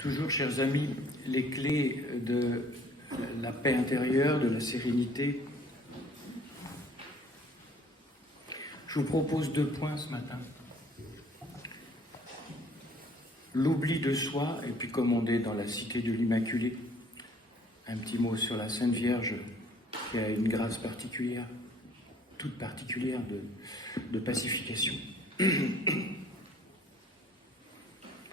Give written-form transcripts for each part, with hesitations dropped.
Toujours, chers amis, les clés de la paix intérieure, de la sérénité. Je vous propose 2 points ce matin. L'oubli de soi, et puis comme on est dans la cité de l'Immaculée, un petit mot sur la Sainte Vierge qui a une grâce particulière, toute particulière de pacification.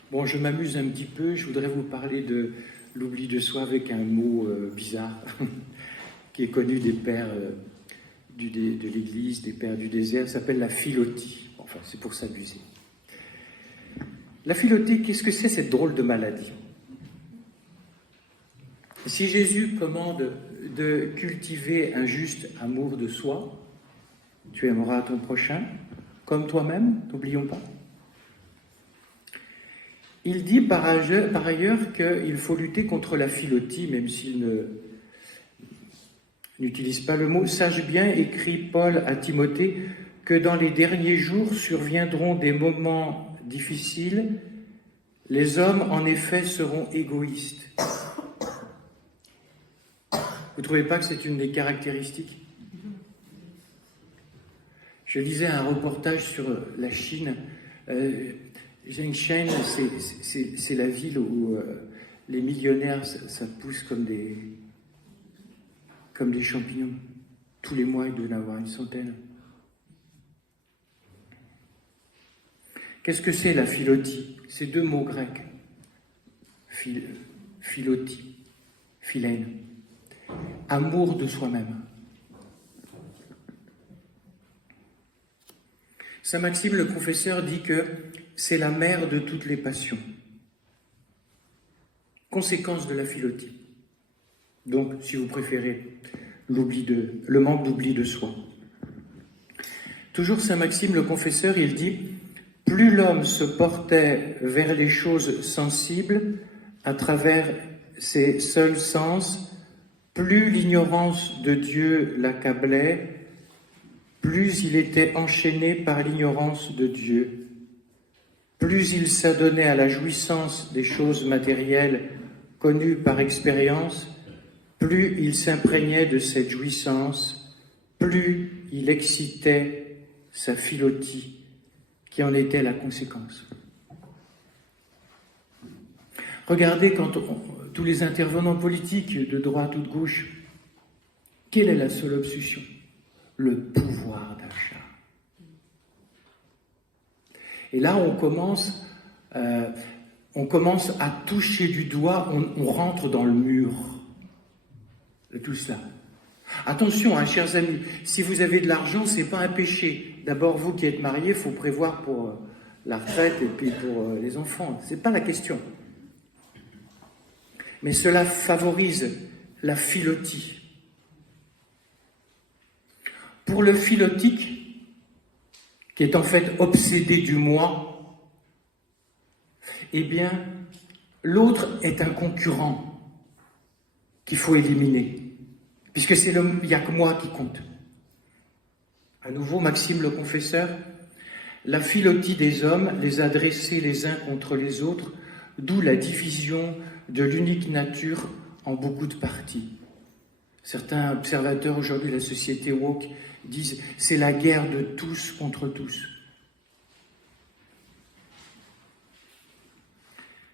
Bon, je m'amuse un petit peu, je voudrais vous parler de l'oubli de soi avec un mot bizarre qui est connu des pères de l'Église, des pères du désert, ça s'appelle la philotie. Enfin, c'est pour s'amuser. La philotie, qu'est-ce que c'est cette drôle de maladie? Si Jésus commande de cultiver un juste amour de soi, tu aimeras ton prochain comme toi-même, n'oublions pas. Il dit par ailleurs qu'il faut lutter contre la philotie, même s'il n'utilise pas le mot. Sache bien, écrit Paul à Timothée, que dans les derniers jours surviendront des moments difficiles. Les hommes, en effet, seront égoïstes. Vous ne trouvez pas que c'est une des caractéristiques? Je lisais un reportage sur la Chine. Jiangshan, c'est la ville où les millionnaires, ça pousse comme des champignons. Tous les mois, il doit y en avoir une centaine. Qu'est-ce que c'est la philotie? C'est 2 mots grecs. Philotie, philène. Amour de soi-même. Saint Maxime le Confesseur dit que c'est la mère de toutes les passions. Conséquence de la philotie. Donc, si vous préférez, le manque d'oubli de soi. Toujours Saint Maxime le Confesseur, il dit « Plus l'homme se portait vers les choses sensibles à travers ses seuls sens, plus l'ignorance de Dieu l'accablait, plus il était enchaîné par l'ignorance de Dieu. Plus il s'adonnait à la jouissance des choses matérielles connues par expérience, plus il s'imprégnait de cette jouissance, plus il excitait sa philotie, qui en était la conséquence. » Regardez tous les intervenants politiques de droite ou de gauche, quelle est la seule obsession? Le pouvoir d'achat. Et là, on commence à toucher du doigt, on rentre dans le mur de tout cela. Attention, chers amis, si vous avez de l'argent, c'est pas un péché. D'abord, vous qui êtes mariés, il faut prévoir pour la retraite et puis pour les enfants. C'est pas la question. Mais cela favorise la philotie. Pour le philotique, qui est en fait obsédé du moi, eh bien, l'autre est un concurrent qu'il faut éliminer, puisque il n'y a que moi qui compte. À nouveau, Maxime le Confesseur, la philotie des hommes les a dressés les uns contre les autres, d'où la division de l'unique nature en beaucoup de parties. Certains observateurs aujourd'hui de la société woke disent « c'est la guerre de tous contre tous ».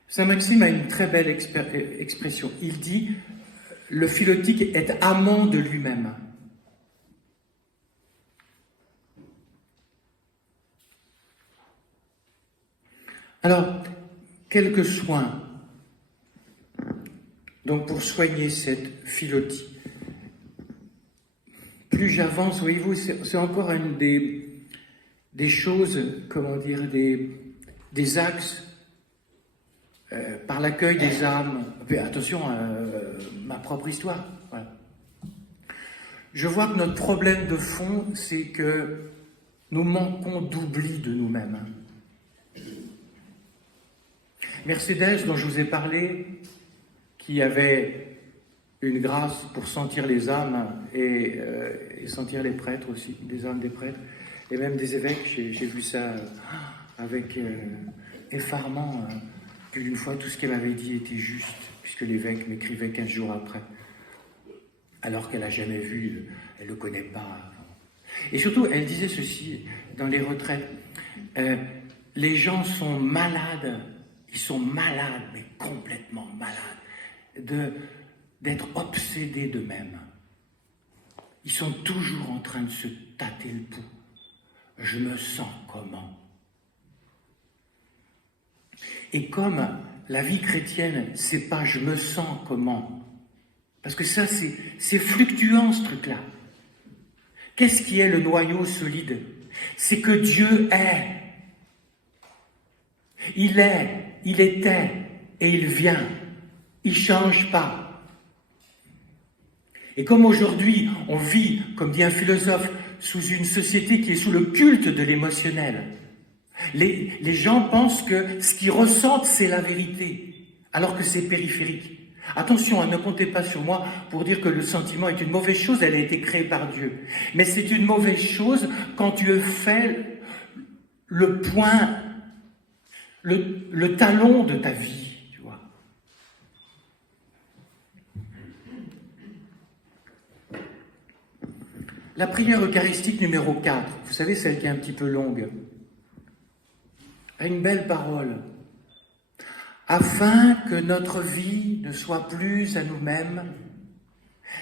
Saint Maxime a une très belle expression. Il dit « le philotique est amant de lui-même ». Alors, quelques soins donc pour soigner cette philotie. Plus j'avance, voyez-vous, c'est encore une des choses, comment dire, des axes par l'accueil des âmes. Mais attention, ma propre histoire. Voilà. Je vois que notre problème de fond, c'est que nous manquons d'oubli de nous-mêmes. Mercedes, dont je vous ai parlé, qui avait une grâce pour sentir les âmes et sentir les prêtres aussi, les âmes des prêtres, et même des évêques, j'ai vu ça avec effarement. Plus d'une fois, tout ce qu'elle avait dit était juste, puisque l'évêque m'écrivait 15 jours après, alors qu'elle n'a jamais vu, elle ne le connaît pas. Et surtout, elle disait ceci dans les retraites, les gens sont malades, ils sont malades, mais complètement malades, d'être obsédés d'eux-mêmes. Ils sont toujours en train de se tâter le pouls. Je me sens comment? Et comme la vie chrétienne, c'est pas je me sens comment, parce que ça c'est fluctuant ce truc-là. Qu'est-ce qui est le noyau solide? C'est que Dieu est. Il est, il était et il vient. Il change pas. Et comme aujourd'hui on vit, comme dit un philosophe, sous une société qui est sous le culte de l'émotionnel, les gens pensent que ce qu'ils ressentent, c'est la vérité, alors que c'est périphérique. Attention, ne comptez pas sur moi pour dire que le sentiment est une mauvaise chose, elle a été créée par Dieu. Mais c'est une mauvaise chose quand tu fais le point, le talon de ta vie, tu vois. La prière eucharistique numéro 4, vous savez, celle qui est un petit peu longue, a une belle parole. Afin que notre vie ne soit plus à nous-mêmes,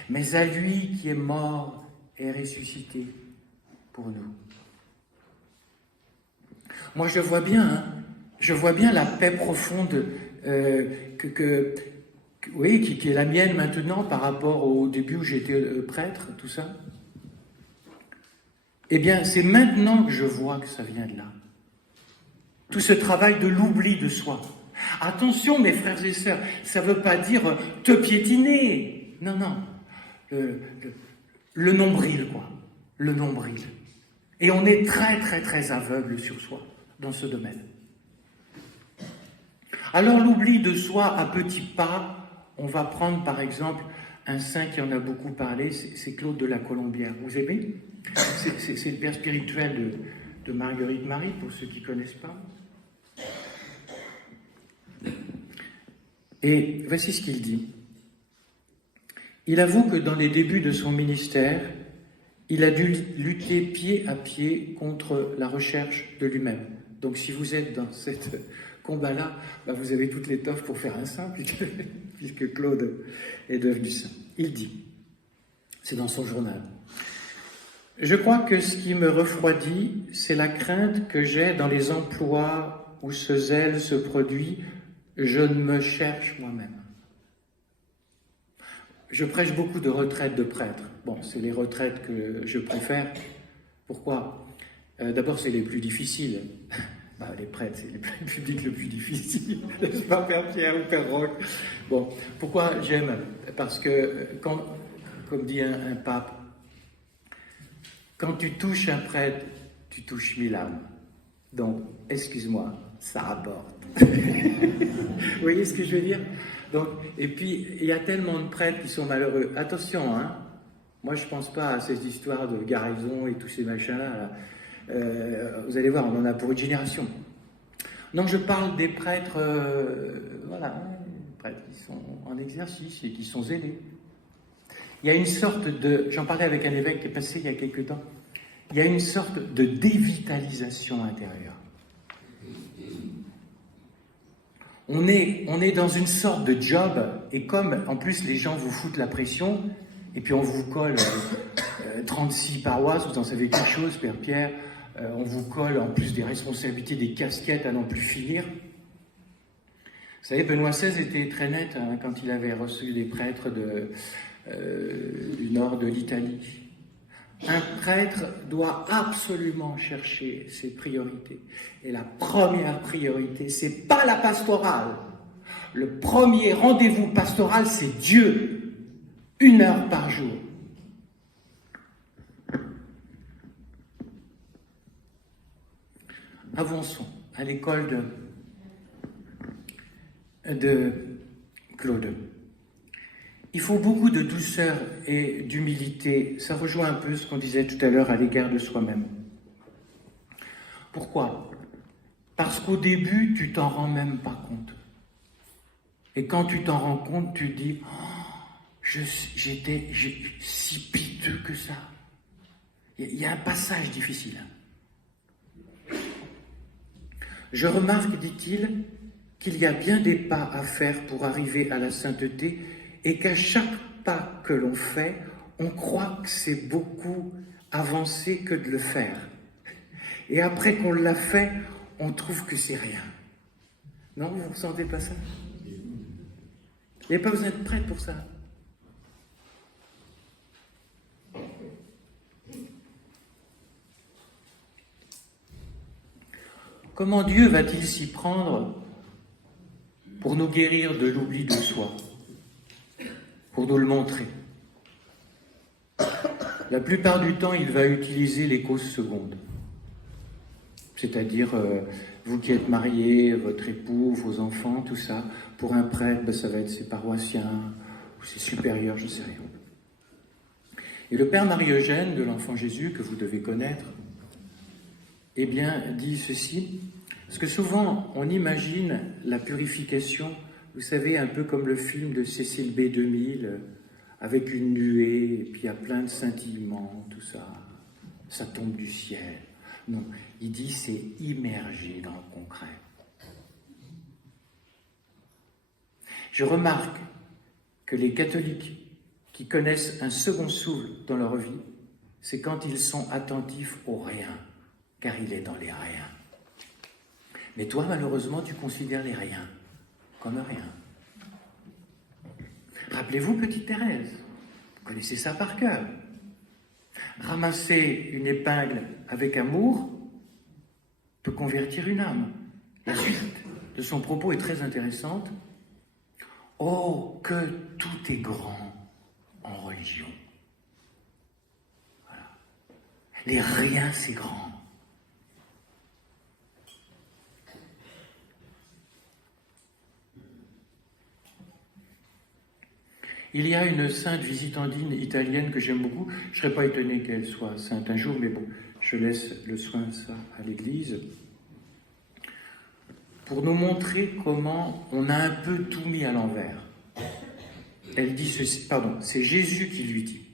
mais à lui qui est mort et ressuscité pour nous. Moi, je vois bien la paix profonde qui est la mienne maintenant par rapport au début où j'étais prêtre, tout ça. Eh bien, c'est maintenant que je vois que ça vient de là. Tout ce travail de l'oubli de soi. Attention, mes frères et sœurs, ça ne veut pas dire te piétiner. Non, non. Le nombril, quoi. Le nombril. Et on est très, très, très aveugle sur soi dans ce domaine. Alors, l'oubli de soi à petits pas, on va prendre par exemple un saint qui en a beaucoup parlé, c'est Claude de la Colombière. Vous aimez? C'est le père spirituel de Marguerite Marie, pour ceux qui ne connaissent pas. Et voici ce qu'il dit. Il avoue que dans les débuts de son ministère, il a dû lutter pied à pied contre la recherche de lui-même. Donc si vous êtes dans ce combat-là, vous avez toute l'étoffe pour faire un saint, puisque Claude est devenu saint. Il dit, c'est dans son journal, « Je crois que ce qui me refroidit, c'est la crainte que j'ai dans les emplois où ce zèle se produit. Je ne me cherche moi-même. » Je prêche beaucoup de retraites de prêtres. Bon, c'est les retraites que je préfère. Pourquoi? D'abord, c'est les plus difficiles. Les prêtres, c'est le public le plus difficile. C'est pas Père Pierre ou Père Roch. Bon, pourquoi j'aime? Parce que, comme dit un pape, quand tu touches un prêtre, tu touches 1000 âmes. Donc, excuse-moi, ça rapporte. Vous voyez ce que je veux dire? Donc, et puis, il y a tellement de prêtres qui sont malheureux. Attention, hein, moi je ne pense pas à ces histoires de garnison et tous ces machins-là. Vous allez voir, on en a pour une génération. Donc je parle des prêtres, prêtres qui sont en exercice et qui sont zélés. Il y a une sorte de... J'en parlais avec un évêque qui est passé il y a quelque temps. Il y a une sorte de dévitalisation intérieure. On est dans une sorte de job, et comme en plus les gens vous foutent la pression, et puis on vous colle 36 paroisses, vous en savez quelque chose, Père Pierre, on vous colle en plus des responsabilités, des casquettes à n'en plus finir. Vous savez, Benoît XVI était très net quand il avait reçu des prêtres du nord de l'Italie. Un prêtre doit absolument chercher ses priorités. Et la première priorité, c'est pas la pastorale. Le premier rendez-vous pastoral, c'est Dieu. 1 heure par jour. Avançons à l'école de Claude. Il faut beaucoup de douceur et d'humilité. Ça rejoint un peu ce qu'on disait tout à l'heure à l'égard de soi-même. Pourquoi? Parce qu'au début, tu t'en rends même pas compte. Et quand tu t'en rends compte, tu dis, j'étais si piteux que ça. Il y a un passage difficile. Je remarque, dit-il, qu'il y a bien des pas à faire pour arriver à la sainteté et qu'à chaque pas que l'on fait, on croit que c'est beaucoup avancé que de le faire. Et après qu'on l'a fait, on trouve que c'est rien. Non, vous ne ressentez pas ça? Il n'y a pas besoin d'être prêtre pour ça. Comment Dieu va-t-il s'y prendre pour nous guérir de l'oubli de soi, pour nous le montrer? La plupart du temps, il va utiliser les causes secondes. C'est-à-dire, vous qui êtes mariés, votre époux, vos enfants, tout ça. Pour un prêtre, ça va être ses paroissiens, ou ses supérieurs, je ne sais rien. Et le Père Marie-Eugène de l'Enfant Jésus, que vous devez connaître, eh bien, dit ceci, parce que souvent, on imagine la purification, vous savez, un peu comme le film de Cécile B. 2000, avec une nuée, et puis il y a plein de scintillements, tout ça, ça tombe du ciel. Non, il dit c'est immergé dans le concret. Je remarque que les catholiques qui connaissent un second souffle dans leur vie, c'est quand ils sont attentifs au rien, car il est dans les riens. Mais toi, malheureusement, tu considères les riens comme rien. Rappelez-vous petite Thérèse, vous connaissez ça par cœur. Ramasser une épingle avec amour peut convertir une âme. La suite de son propos est très intéressante. Oh, que tout est grand en religion. Voilà. Les riens, c'est grand. Il y a une sainte visitandine italienne que j'aime beaucoup. Je ne serais pas étonné qu'elle soit sainte un jour, mais bon, je laisse le soin de ça à l'Église. Pour nous montrer comment on a un peu tout mis à l'envers. Elle dit ceci, c'est Jésus qui lui dit.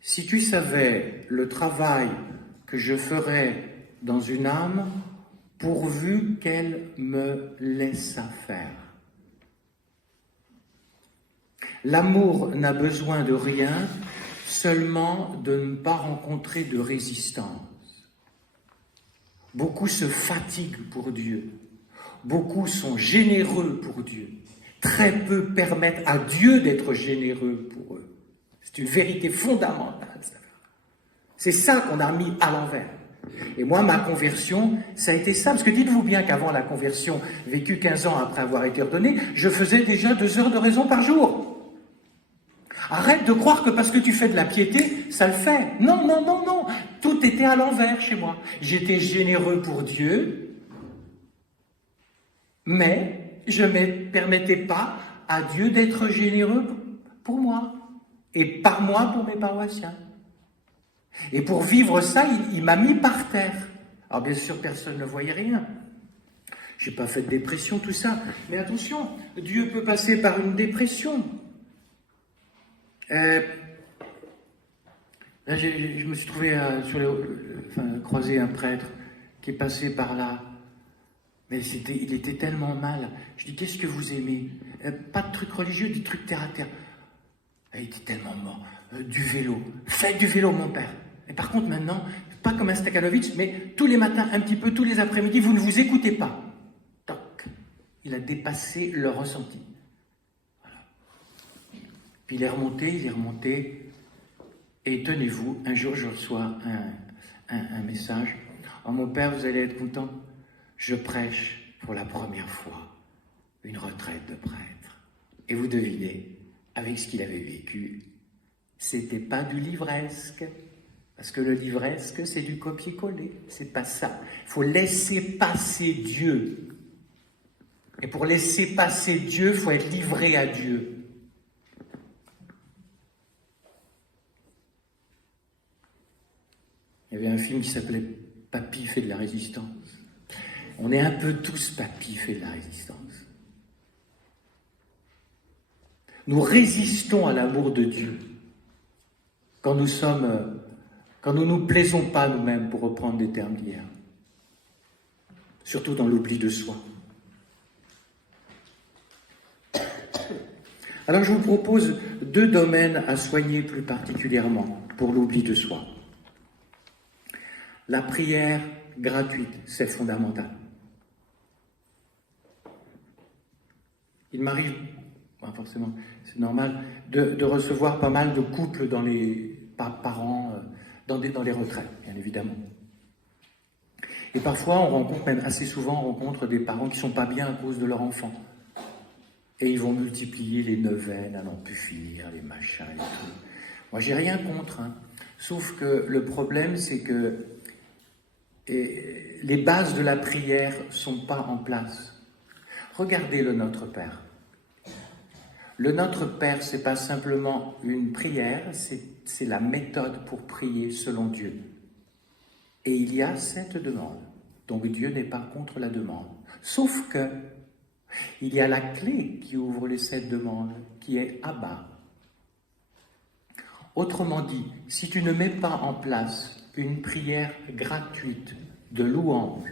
Si tu savais le travail que je ferais dans une âme, pourvu qu'elle me laissât faire. L'amour n'a besoin de rien, seulement de ne pas rencontrer de résistance. Beaucoup se fatiguent pour Dieu. Beaucoup sont généreux pour Dieu. Très peu permettent à Dieu d'être généreux pour eux. C'est une vérité fondamentale. C'est ça qu'on a mis à l'envers. Et moi, ma conversion, ça a été ça. Parce que dites-vous bien qu'avant la conversion, vécue 15 ans après avoir été ordonné, je faisais déjà 2 heures de raison par jour. Arrête de croire que parce que tu fais de la piété, ça le fait. Non, non, non, non. Tout était à l'envers chez moi. J'étais généreux pour Dieu, mais je ne permettais pas à Dieu d'être généreux pour moi. Et par moi pour mes paroissiens. Et pour vivre ça, il m'a mis par terre. Alors bien sûr, personne ne voyait rien. Je n'ai pas fait de dépression, tout ça. Mais attention, Dieu peut passer par une dépression. Là, je me suis trouvé croisé un prêtre qui est passé par là. Mais il était tellement mal. Je dis, qu'est-ce que vous aimez? Pas de trucs religieux, des trucs terre à terre. Il était tellement mort. Du vélo. Faites du vélo, mon père. Et par contre, maintenant, pas comme un Stakhanovitch, mais tous les matins, un petit peu, tous les après-midi, vous ne vous écoutez pas. Toc. Il a dépassé le ressenti. Voilà. Puis il est remonté. Et tenez-vous, un jour, je reçois un message. Oh, mon père, vous allez être content. Je prêche pour la première fois une retraite de prêtre. Et vous devinez, avec ce qu'il avait vécu, c'était pas du livresque. Parce que le livresque, c'est du copier-coller. C'est pas ça. Il faut laisser passer Dieu. Et pour laisser passer Dieu, il faut être livré à Dieu. Il y avait un film qui s'appelait « Papy fait de la résistance ». On est un peu tous papy fait de la résistance. Nous résistons à l'amour de Dieu quand nous nous plaisons pas nous-mêmes, pour reprendre des termes d'hier. Surtout dans l'oubli de soi. Alors je vous propose 2 domaines à soigner plus particulièrement pour l'oubli de soi. La prière gratuite, c'est fondamental. Il m'arrive, forcément, c'est normal, de recevoir pas mal de couples dans les parents, dans les retraites, bien évidemment. Et parfois, on rencontre, même assez souvent, on rencontre des parents qui ne sont pas bien à cause de leur enfant. Et ils vont multiplier les neuvaines à n'en plus finir, les machins et tout. Moi, j'ai rien contre, hein. Sauf que le problème, c'est que les bases de la prière ne sont pas en place. Regardez le Notre Père. Le Notre Père, ce n'est pas simplement une prière, c'est la méthode pour prier selon Dieu. Et il y a 7 demandes. Donc Dieu n'est pas contre la demande. Sauf que il y a la clé qui ouvre les 7 demandes, qui est Abba. Autrement dit, si tu ne mets pas en place une prière gratuite de louange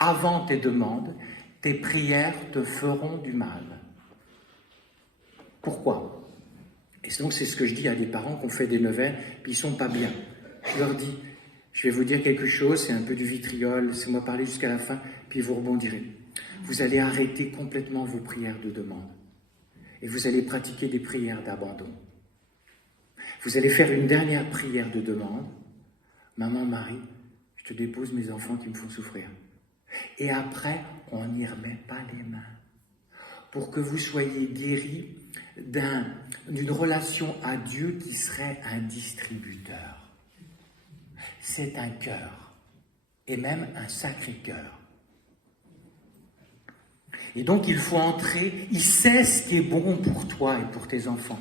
avant tes demandes, tes prières te feront du mal. Pourquoi? Et donc c'est ce que je dis à des parents qui ont fait des neuvaines, puis ils ne sont pas bien. Je leur dis, je vais vous dire quelque chose, c'est un peu du vitriol, laissez-moi parler jusqu'à la fin, puis vous rebondirez. Vous allez arrêter complètement vos prières de demande. Et vous allez pratiquer des prières d'abandon. Vous allez faire une dernière prière de demande. Maman, Marie, je te dépose mes enfants qui me font souffrir. Et après, on n'y remet pas les mains. Pour que vous soyez guéris d'une relation à Dieu qui serait un distributeur. C'est un cœur, et même un sacré cœur. Et donc il faut entrer, il sait ce qui est bon pour toi et pour tes enfants.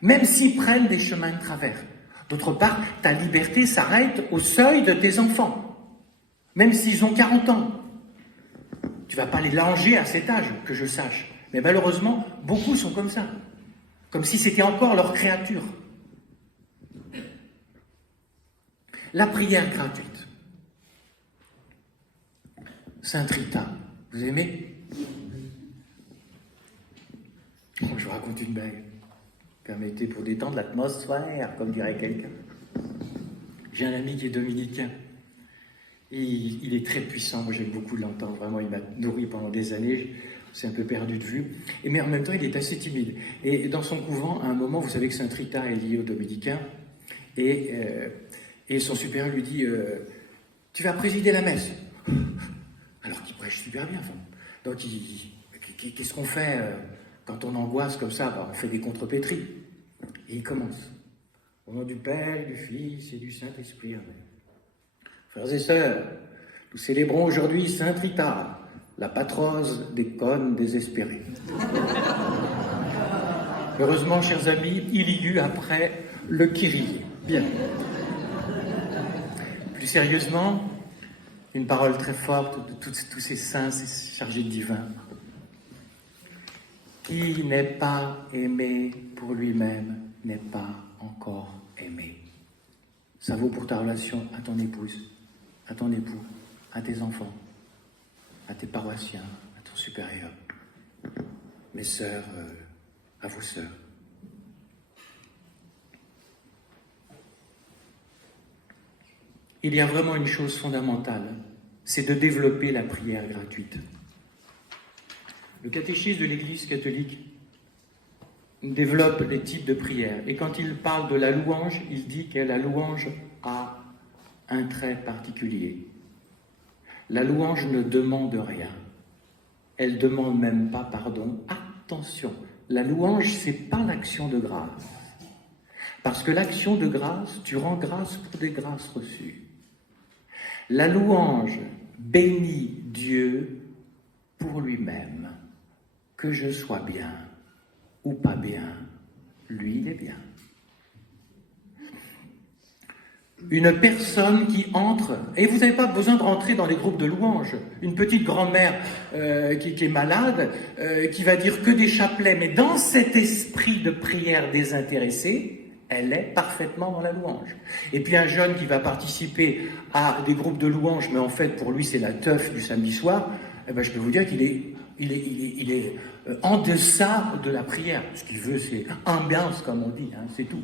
Même s'ils prennent des chemins de travers. D'autre part, ta liberté s'arrête au seuil de tes enfants. Même s'ils ont 40 ans. Tu ne vas pas les langer à cet âge, que je sache. Mais malheureusement, beaucoup sont comme ça. Comme si c'était encore leur créature. La prière gratuite. Sainte Rita, vous aimez? Je vous raconte une blague. Permettez pour détendre l'atmosphère, comme dirait quelqu'un. J'ai un ami qui est dominicain. Il est très puissant, moi j'aime beaucoup l'entendre, vraiment il m'a nourri pendant des années, c'est un peu perdu de vue, mais en même temps il est assez timide. Et dans son couvent, à un moment, vous savez que Sainte Rita est liée aux dominicains, et son supérieur lui dit tu vas présider la messe. Alors qu'il prêche super bien. Enfin. Donc qu'est-ce qu'on fait quand on angoisse comme ça? On fait des contrepétries. Et il commence. Au nom du Père, du Fils et du Saint-Esprit. Frères et sœurs, nous célébrons aujourd'hui Sainte Rita, la patrose des connes désespérés. Heureusement, chers amis, il y eut après le Kyrie. Bien. Plus sérieusement, une parole très forte de tous ces saints chargés de divin. Qui n'est pas aimé pour lui-même n'est pas encore aimé. Ça vaut pour ta relation à ton épouse, à ton époux, à tes enfants, à tes paroissiens, à ton supérieur, mes sœurs, à vos sœurs. Il y a vraiment une chose fondamentale, c'est de développer la prière gratuite. Le catéchisme de l'Église catholique développe les types de prières. Et quand il parle de la louange, il dit que la louange a un trait particulier. La louange ne demande rien. Elle ne demande même pas pardon. Attention, la louange, ce n'est pas l'action de grâce. Parce que l'action de grâce, tu rends grâce pour des grâces reçues. La louange bénit Dieu pour lui-même. Que je sois bien ou pas bien, lui, il est bien. une personne qui entre, et vous n'avez pas besoin de rentrer dans les groupes de louanges, une petite grand-mère qui est malade, qui va dire que des chapelets, mais dans cet esprit de prière désintéressée, elle est parfaitement dans la louange. Et puis un jeune qui va participer à des groupes de louanges, mais en fait pour lui c'est la teuf du samedi soir, eh ben, je peux vous dire qu'il est en deçà de la prière. Ce qu'il veut c'est ambiance comme on dit, hein, c'est tout.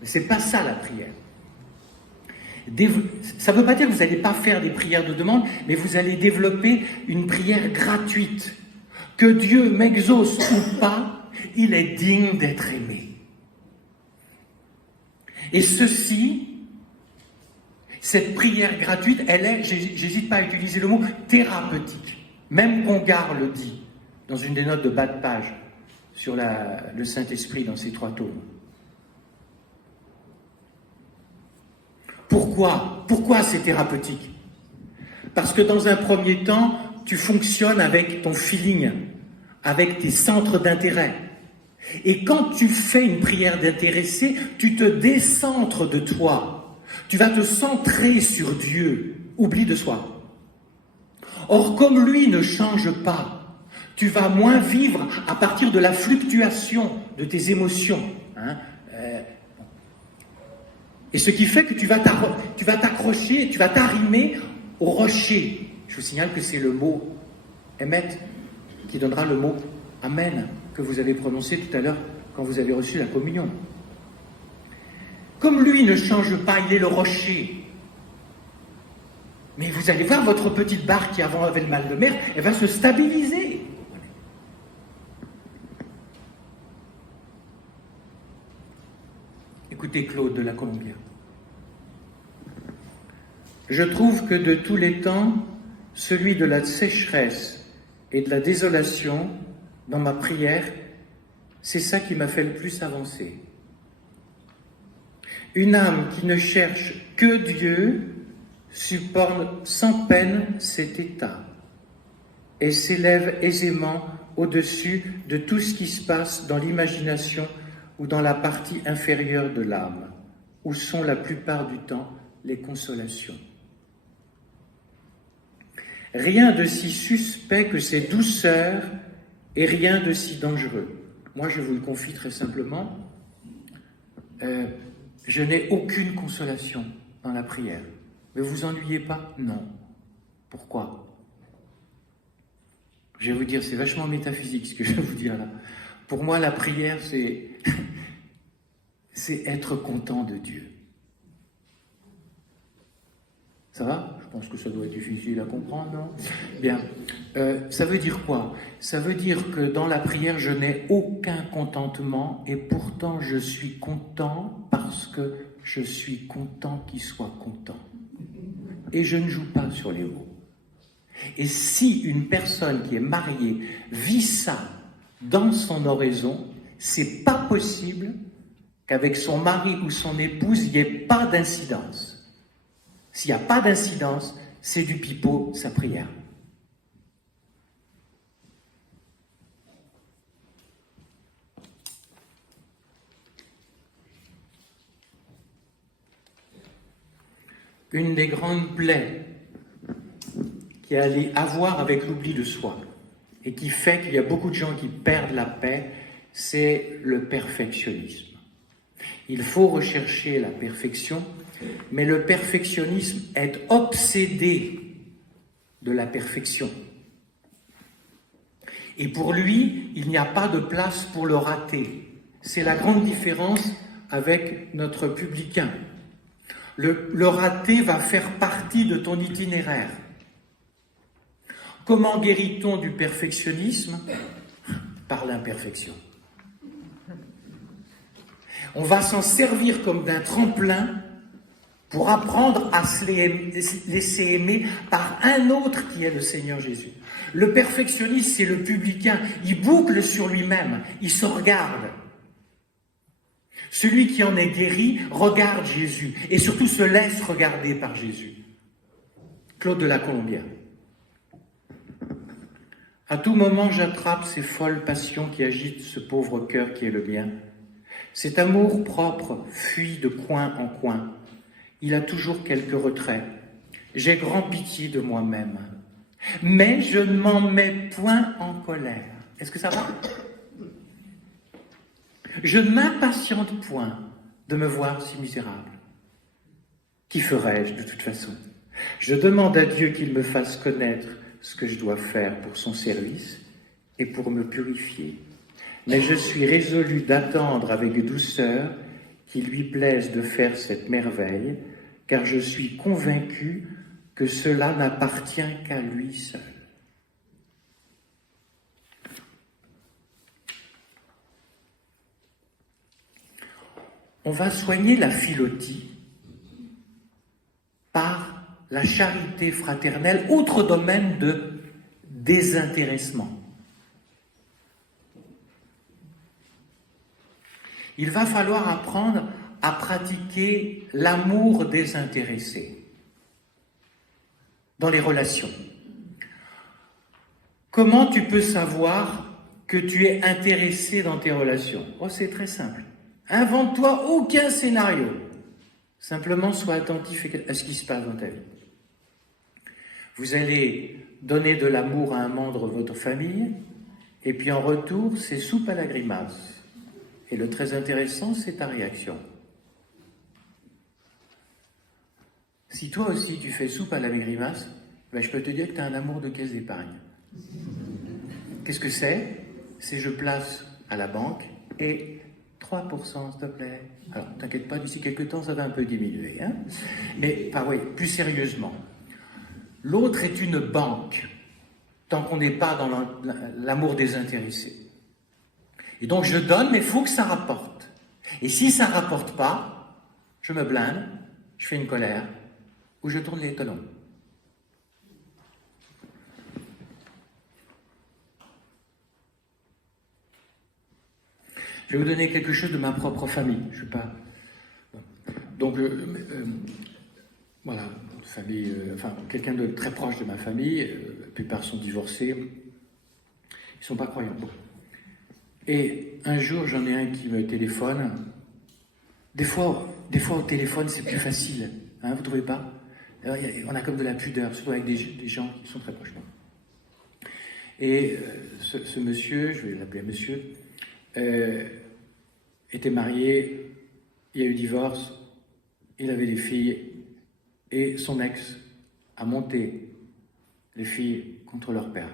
Mais c'est pas ça la prière. Ça ne veut pas dire que vous n'allez pas faire des prières de demande, mais vous allez développer une prière gratuite. Que Dieu m'exauce ou pas, il est digne d'être aimé. Et cette prière gratuite, elle est, j'hésite pas à utiliser le mot, thérapeutique. Même Congar le dit dans une des notes de bas de page sur le Saint-Esprit dans ses 3 tomes. Pourquoi c'est thérapeutique? Parce que dans un premier temps, tu fonctionnes avec ton feeling, avec tes centres d'intérêt. Et quand tu fais une prière d'intéressé, tu te décentres de toi. Tu vas te centrer sur Dieu. Oublie de soi. Or, comme lui ne change pas, tu vas moins vivre à partir de la fluctuation de tes émotions. Et ce qui fait que tu vas t'accrocher, tu vas t'arrimer au rocher. Je vous signale que c'est le mot Emet qui donnera le mot Amen que vous avez prononcé tout à l'heure quand vous avez reçu la communion. Comme lui ne change pas, il est le rocher. Mais vous allez voir, votre petite barque qui avant avait le mal de mer, elle va se stabiliser. Écoutez Claude de la Colombia. Je trouve que de tous les temps, celui de la sécheresse et de la désolation, dans ma prière, c'est ça qui m'a fait le plus avancer. Une âme qui ne cherche que Dieu supporte sans peine cet état et s'élève aisément au-dessus de tout ce qui se passe dans l'imagination ou dans la partie inférieure de l'âme, où sont la plupart du temps les consolations. Rien de si suspect que ces douceurs et rien de si dangereux. Moi, je vous le confie très simplement, je n'ai aucune consolation dans la prière. Mais vous ennuyez pas? Non. Pourquoi? Je vais vous dire, c'est vachement métaphysique ce que je vais vous dire là. Pour moi, la prière, c'est être content de Dieu. Ça va? Je pense que ça doit être difficile à comprendre, non? Bien. Ça veut dire quoi? Ça veut dire que dans la prière, je n'ai aucun contentement et pourtant je suis content parce que je suis content qu'il soit content. Et je ne joue pas sur les mots. Et si une personne qui est mariée vit ça dans son oraison, c'est pas possible qu'avec son mari ou son épouse, il n'y ait pas d'incidence. S'il n'y a pas d'incidence, c'est du pipeau, sa prière. Une des grandes plaies qui a à voir avec l'oubli de soi et qui fait qu'il y a beaucoup de gens qui perdent la paix, c'est le perfectionnisme. Il faut rechercher la perfection, mais le perfectionnisme est obsédé de la perfection. Et pour lui, il n'y a pas de place pour le raté. C'est la grande différence avec notre publicain. Le raté va faire partie de ton itinéraire. Comment guérit-on du perfectionnisme? Par l'imperfection. On va s'en servir comme d'un tremplin pour apprendre à se laisser aimer par un autre qui est le Seigneur Jésus. Le perfectionniste, c'est le publicain. Il boucle sur lui-même, il se regarde. Celui qui en est guéri regarde Jésus et surtout se laisse regarder par Jésus. Claude de la Colombia. À tout moment, j'attrape ces folles passions qui agitent ce pauvre cœur qui est le mien. Cet amour propre fuit de coin en coin. il a toujours quelques retraits. J'ai grand pitié de moi-même, mais je ne m'en mets point en colère. Est-ce que ça va? Je ne m'impatiente point de me voir si misérable. Qui ferais-je de toute façon? Je demande à Dieu qu'il me fasse connaître ce que je dois faire pour son service et pour me purifier. Mais je suis résolu d'attendre avec douceur qu'il lui plaise de faire cette merveille, car je suis convaincu que cela n'appartient qu'à lui seul. On va soigner la philotie par la charité fraternelle, autre domaine de désintéressement. Il va falloir apprendre à pratiquer l'amour désintéressé dans les relations. Comment tu peux savoir que tu es intéressé dans tes relations? Oh, c'est très simple. Invente-toi aucun scénario. Simplement, sois attentif à ce qui se passe dans ta vie. Vous allez donner de l'amour à un membre de votre famille, et puis en retour, c'est soupe à la grimace. Et le très intéressant, c'est ta réaction. Si toi aussi tu fais soupe à la grimace, ben je peux te dire que tu as un amour de caisse d'épargne. Qu'est-ce que c'est? C'est je place à la banque et 3%, s'il te plaît. Alors, t'inquiète pas, d'ici quelques temps, ça va un peu diminuer. Hein, mais, oui, plus sérieusement. L'autre est une banque, tant qu'on n'est pas dans l'amour désintéressé. Et donc, je donne, mais il faut que ça rapporte. Et si ça ne rapporte pas, je me blinde, je fais une colère, ou je tourne les talons. Je vais vous donner quelque chose de ma propre famille. Je sais pas. Donc, voilà, famille, quelqu'un de très proche de ma famille. La plupart sont divorcés. Ils sont pas croyants. Bon. Et un jour, j'en ai un qui me téléphone. Des fois au téléphone, c'est plus facile. Hein, vous trouvez pas? Alors, on a comme de la pudeur, surtout avec des gens qui sont très proches. Et ce monsieur, je vais l'appeler monsieur, était marié, il y a eu divorce, il avait des filles, et son ex a monté les filles contre leur père.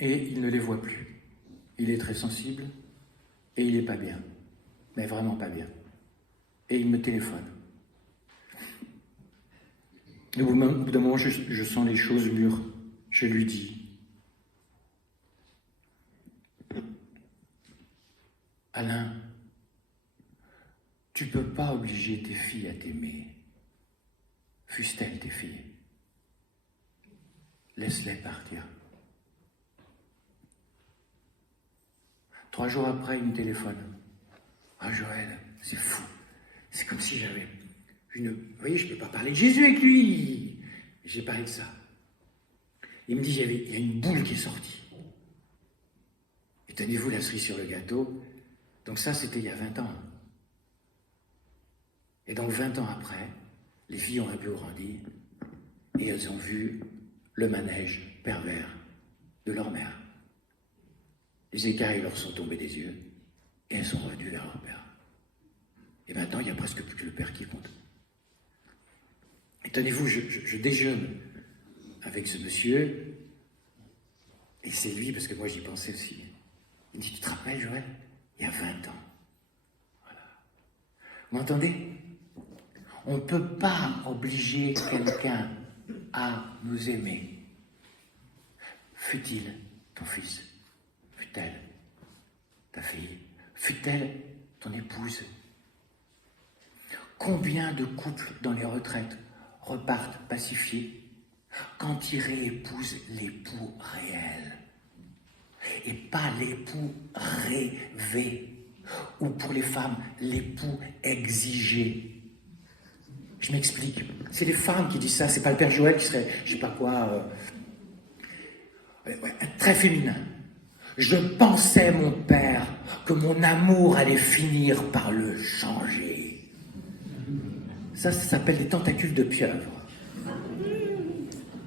Et il ne les voit plus. Il est très sensible, et il n'est pas bien, mais vraiment pas bien. Et il me téléphone. Et au bout d'un moment, je sens les choses mûres. Je lui dis, Alain, tu ne peux pas obliger tes filles à t'aimer, fussent-elles tes filles. Laisse-les partir. 3 jours après, il me téléphone. Ah Joël, c'est fou. C'est comme si j'avais une... Vous voyez, je ne peux pas parler de Jésus avec lui. J'ai parlé de ça. Il me dit, il y a une boule qui est sortie. Et tenez-vous la cerise sur le gâteau. Donc ça, c'était il y a 20 ans. Et donc 20 ans après, les filles ont un peu grandi et elles ont vu le manège pervers de leur mère. Les écailles leur sont tombés des yeux et elles sont revenues vers leur père. Et maintenant, il n'y a presque plus que le père qui compte. Et tenez-vous, je déjeune avec ce monsieur, et c'est lui, parce que moi j'y pensais aussi. Il me dit, tu te rappelles, Joël, il y a 20 ans. Voilà. Vous m'entendez? On ne peut pas obliger quelqu'un à nous aimer. Fût-il ton fils, fût-elle ta fille, fût-elle ton épouse. Combien de couples dans les retraites repartent pacifiés quand ils réépousent l'époux réel et pas l'époux rêvé, ou pour les femmes, l'époux exigé. Je m'explique. C'est les femmes qui disent ça, c'est pas le père Joël qui serait, je sais pas quoi, très féminin. Je pensais, mon père, que mon amour allait finir par le changer. Ça s'appelle les tentacules de pieuvre.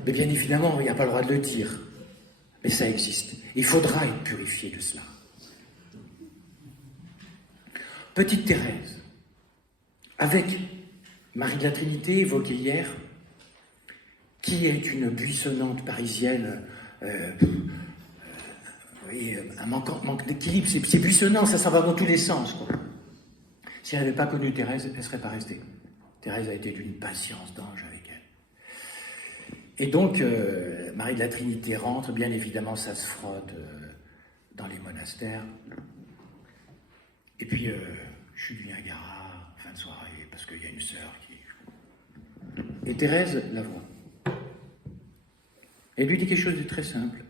Mais bien évidemment, il n'y a pas le droit de le dire. Mais ça existe. Il faudra être purifié de cela. Petite Thérèse, avec Marie de la Trinité, évoquée hier, qui est une buissonnante parisienne, un manque d'équilibre, c'est buissonnant, ça va dans tous les sens, quoi. Si elle n'avait pas connu Thérèse, elle ne serait pas restée. Thérèse a été d'une patience d'ange avec elle. Et donc, Marie de la Trinité rentre, bien évidemment, ça se frotte dans les monastères. Et puis, chute du Niagara, fin de soirée, parce qu'il y a une sœur qui... Et Thérèse la voit. Elle lui dit quelque chose de très simple.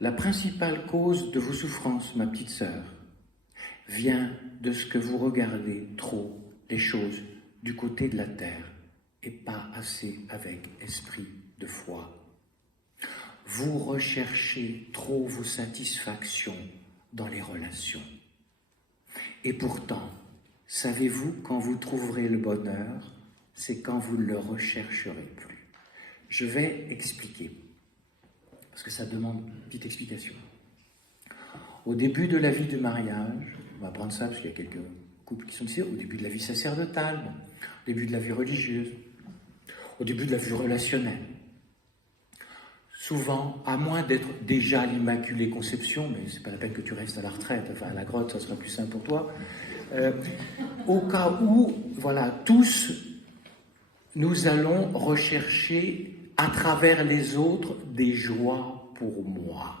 La principale cause de vos souffrances, ma petite sœur, vient de ce que vous regardez trop les choses du côté de la terre et pas assez avec esprit de foi. Vous recherchez trop vos satisfactions dans les relations. Et pourtant, savez-vous quand vous trouverez le bonheur, c'est quand vous ne le rechercherez plus. Je vais expliquer, parce que ça demande une petite explication. Au début de la vie de mariage, on va prendre ça parce qu'il y a quelques couples qui sont ici, au début de la vie sacerdotale, au début de la vie religieuse, au début de la vie relationnelle. Souvent, à moins d'être déjà à l'Immaculée Conception, mais c'est pas la peine que tu restes à la retraite, enfin à la grotte, ça sera plus simple pour toi, au cas où, voilà, tous, nous allons rechercher à travers les autres des joies pour moi.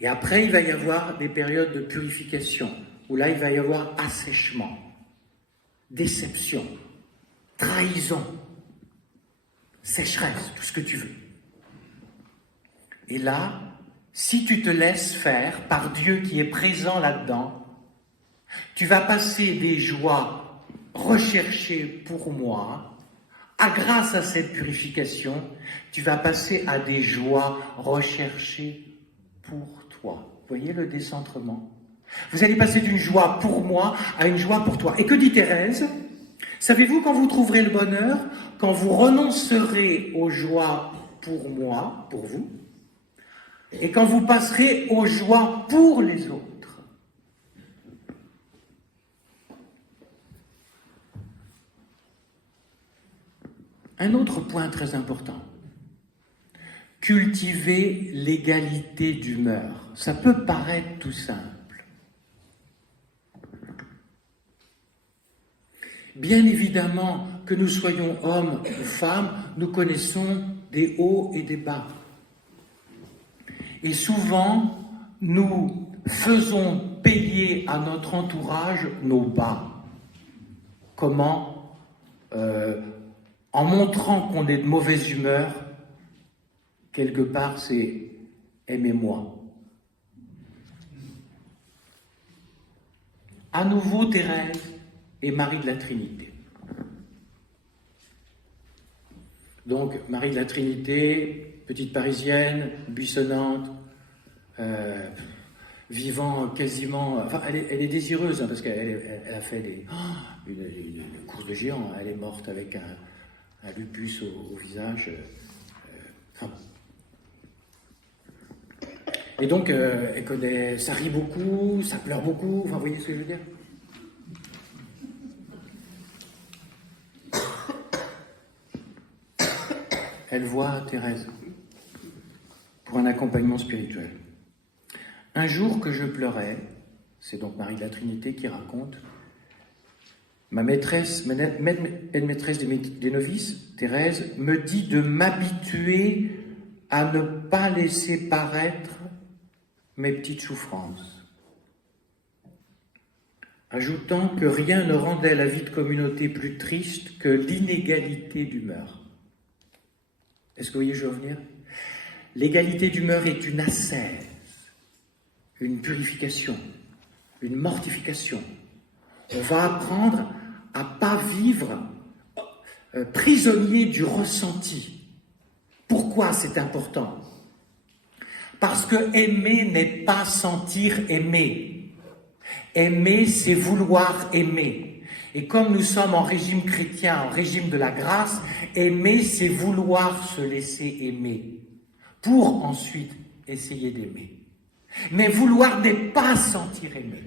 Et après, il va y avoir des périodes de purification, où là, il va y avoir assèchement, déception, trahison, sécheresse, tout ce que tu veux. Et là, si tu te laisses faire par Dieu qui est présent là-dedans, tu vas passer des joies recherchées pour moi. Grâce à cette purification, tu vas passer à des joies recherchées pour toi. Vous voyez le décentrement? Vous allez passer d'une joie pour moi à une joie pour toi. Et que dit Thérèse? Savez-vous quand vous trouverez le bonheur? Quand vous renoncerez aux joies pour moi, pour vous, et quand vous passerez aux joies pour les autres. Un autre point très important, cultiver l'égalité d'humeur. Ça peut paraître tout simple. Bien évidemment, que nous soyons hommes ou femmes, nous connaissons des hauts et des bas. Et souvent, nous faisons payer à notre entourage nos bas. Comment en montrant qu'on est de mauvaise humeur, quelque part, c'est « aimez-moi ». À nouveau, Thérèse et Marie de la Trinité. Donc, Marie de la Trinité, petite parisienne, buissonnante, vivant quasiment... Enfin, elle est désireuse, hein, parce qu'elle a fait une course de géant. Elle est morte avec un lupus au visage. Et donc, elle connaît, ça rit beaucoup, ça pleure beaucoup, enfin, vous voyez ce que je veux dire? Elle voit Thérèse pour un accompagnement spirituel. Un jour que je pleurais, c'est donc Marie de la Trinité qui raconte, ma maîtresse des novices, Thérèse, me dit de m'habituer à ne pas laisser paraître mes petites souffrances, ajoutant que rien ne rendait la vie de communauté plus triste que l'inégalité d'humeur. Est-ce que vous voyez où je veux en venir? L'égalité d'humeur est une ascèse, une purification, une mortification. On va apprendre à ne pas vivre prisonnier du ressenti. Pourquoi c'est important? Parce que aimer n'est pas sentir aimer. Aimer, c'est vouloir aimer. Et comme nous sommes en régime chrétien, en régime de la grâce, aimer, c'est vouloir se laisser aimer, pour ensuite essayer d'aimer. Mais vouloir n'est pas sentir aimer.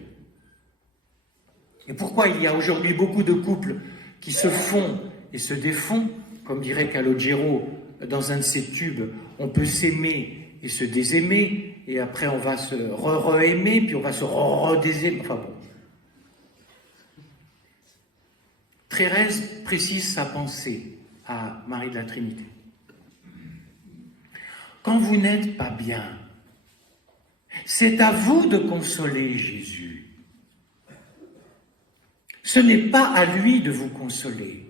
Et pourquoi il y a aujourd'hui beaucoup de couples qui se font et se défont, comme dirait Calogero dans un de ses tubes, on peut s'aimer et se désaimer, et après on va se re-aimer, puis on va se re-désaimer, enfin bon. Thérèse précise sa pensée à Marie de la Trinité. Quand vous n'êtes pas bien, c'est à vous de consoler Jésus. Ce n'est pas à lui de vous consoler.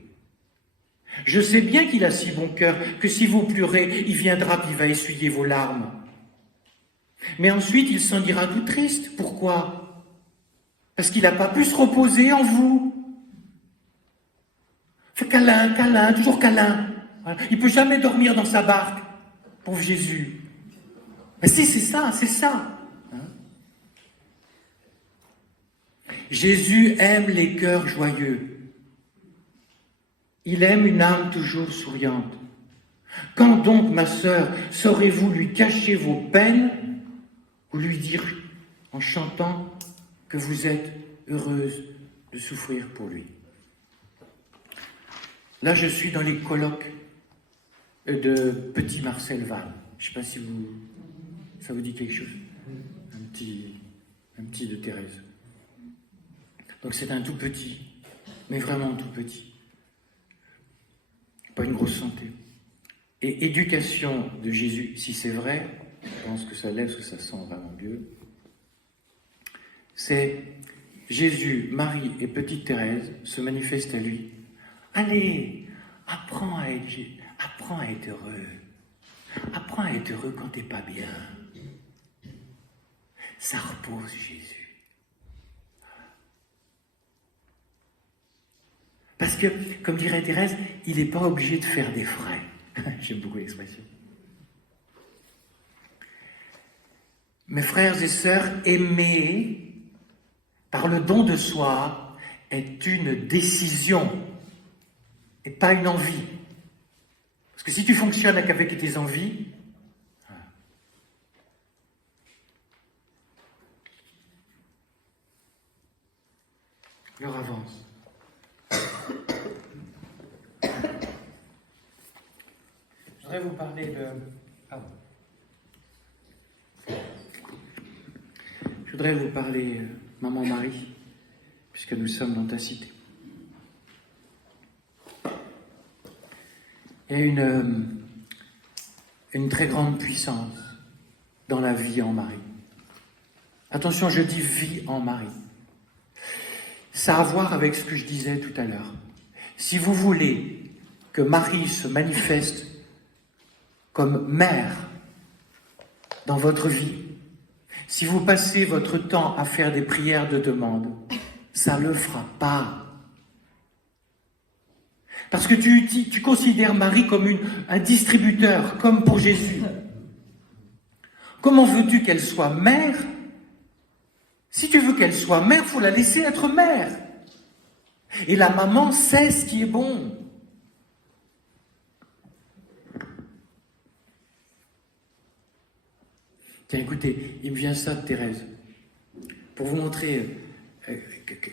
Je sais bien qu'il a si bon cœur que si vous pleurez, il viendra puis il va essuyer vos larmes. Mais ensuite, il s'en ira tout triste. Pourquoi? Parce qu'il n'a pas pu se reposer en vous. Fait câlin, câlin, toujours câlin. Il ne peut jamais dormir dans sa barque, pauvre Jésus. Mais si, c'est ça, c'est ça. Jésus aime les cœurs joyeux. Il aime une âme toujours souriante. Quand donc, ma sœur, saurez-vous lui cacher vos peines ou lui dire en chantant que vous êtes heureuse de souffrir pour lui? Là, je suis dans les colloques de Petit Marcel Val. Je ne sais pas si ça vous dit quelque chose. Un petit de Thérèse. Donc c'est un tout petit, mais vraiment tout petit. Pas une grosse santé. Et éducation de Jésus, si c'est vrai, je pense que ça lève, parce que ça sent vraiment mieux, c'est Jésus, Marie et petite Thérèse se manifestent à lui. Allez, apprends à être heureux. Apprends à être heureux quand t'es pas bien. Ça repose Jésus. Parce que, comme dirait Thérèse, il n'est pas obligé de faire des frais. J'aime beaucoup l'expression. Mes frères et sœurs, aimer par le don de soi est une décision et pas une envie. Parce que si tu fonctionnes avec tes envies, l'heure avance. Je voudrais vous parler de... Pardon. Je voudrais vous parler, Maman Marie, puisque nous sommes dans ta cité. Il y a une très grande puissance dans la vie en Marie. Attention, je dis vie en Marie. Ça a à voir avec ce que je disais tout à l'heure. Si vous voulez que Marie se manifeste comme mère dans votre vie, si vous passez votre temps à faire des prières de demande, ça ne le fera pas. Parce que tu considères Marie comme un distributeur, comme pour Jésus. Comment veux-tu qu'elle soit mère? Si tu veux qu'elle soit mère, il faut la laisser être mère. Et la maman sait ce qui est bon. Tiens, écoutez, il me vient ça de Thérèse. Pour vous montrer que